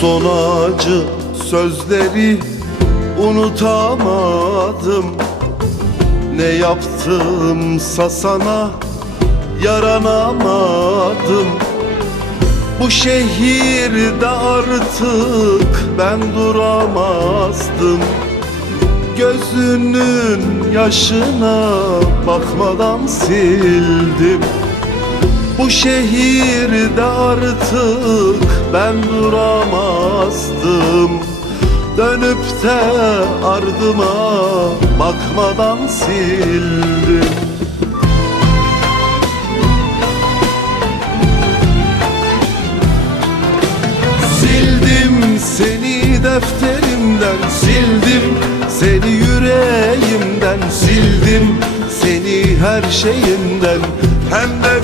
son acı sözleri unutamadım. Ne yaptımsa sana yaranamadım. Bu şehirde artık ben duramazdım. Gözünün yaşına bakmadan sildim bu şehirde artık ben duramazdım. Dönüp de ardıma bakmadan sildim. Sildim seni defterimden sildim Seni yüreğimden sildim Seni her şeyimden. Hem de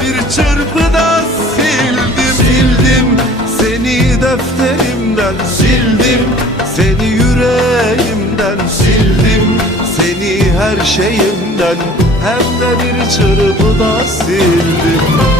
yüreğimden sildim Seni her şeyimden. Hem de bir çırpıda sildim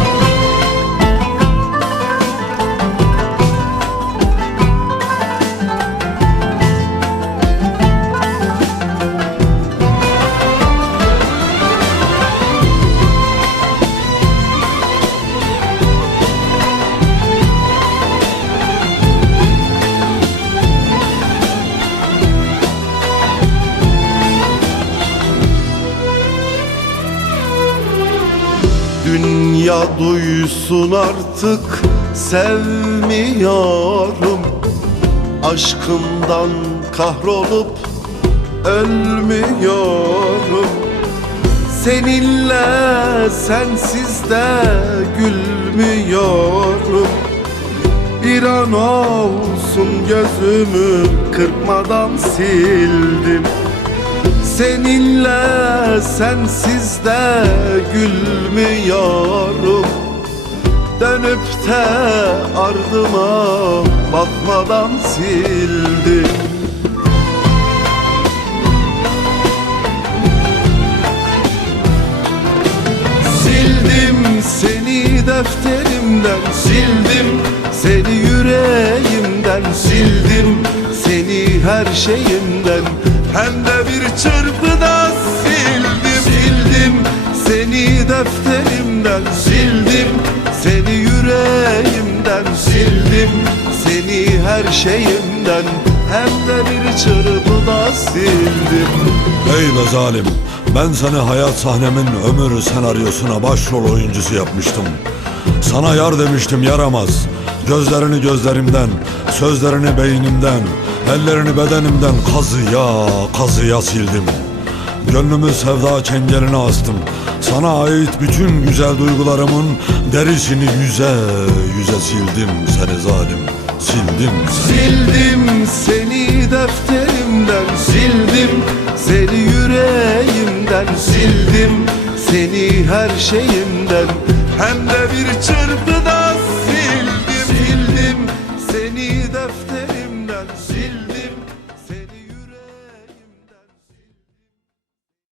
Dünya duysun artık. Sevmiyorum Aşkından kahrolup ölmüyorum. Seninle sensiz de gülmüyorum. Bir an olsun gözümü kırpmadan sildim Seninle sensiz de gülmüyorum. Dönüp de ardıma bakmadan sildim. Sildim seni defterimden sildim Seni yüreğimden sildim Seni her şeyimden. Hem de seni defterimden sildim Seni yüreğimden sildim. Seni her şeyimden Hem de bir çırpıda sildim. Ey be zalim ben seni hayat sahnemin ömür senaryosuna başrol oyuncusu yapmıştım. Sana yar demiştim yaramaz. Gözlerini gözlerimden, sözlerini beynimden Ellerini bedenimden kazıya kazıya sildim Gönlümü sevda çengeline astım. Sana ait bütün güzel duygularımın derisini yüze yüze sildim seni zalim. Sildim seni. Sildim seni defterimden. Sildim Seni yüreğimden. Sildim Seni her şeyimden. Hem de bir çırpıda sildim. Sildim seni defterimden. Sildim